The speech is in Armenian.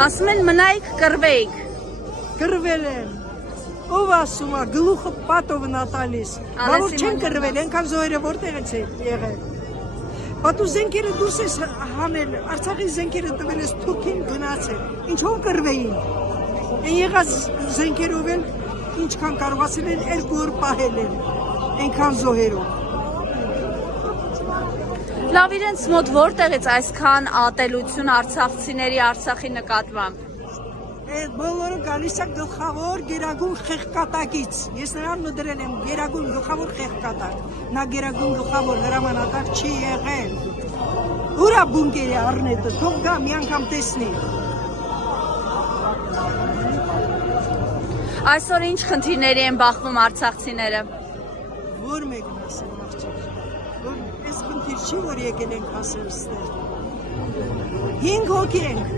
Ասում են մնայիք կռվեիք։ Կռվել են։ Ով ասում է գլուխը պատովն ա տալիս։ Բա որ չեն կռվել, այնքան զոհերը որտեղից է եղել։ Պատու զենքերը դուրս ես հանել, Արցախի զենքերը տվել ես թուրքին գնացել։ Ինչով կռվեին։ Այն եղած զենքերով են ինչքան կարողացել են 2 օր պահել են։ Այնքան զոհերով։ Լավ, իրենց մոտ որտեղից այսքան ատելություն արցախցիների Արցախի նկատմամբ։ Այդ բոլորը գալիս է գլխավոր գերագույն խեղկատակից։ Ես նրան նդրել եմ գերագույն գլխավոր խեղկատակ։ Նա գերագույն գլխավոր հրամանատար չի եղել։ Ուրա բունկերի առնետը, թող գա մի անգամ տեսնի։ Այսօր ինչ խնդիրների են բախվում արցախցիները։ Որ մեկն ասեմ աղջիկ, որ այս խնդիր չի, որ եկել ենք ասել ստեղ։ 5 հոգի ենք։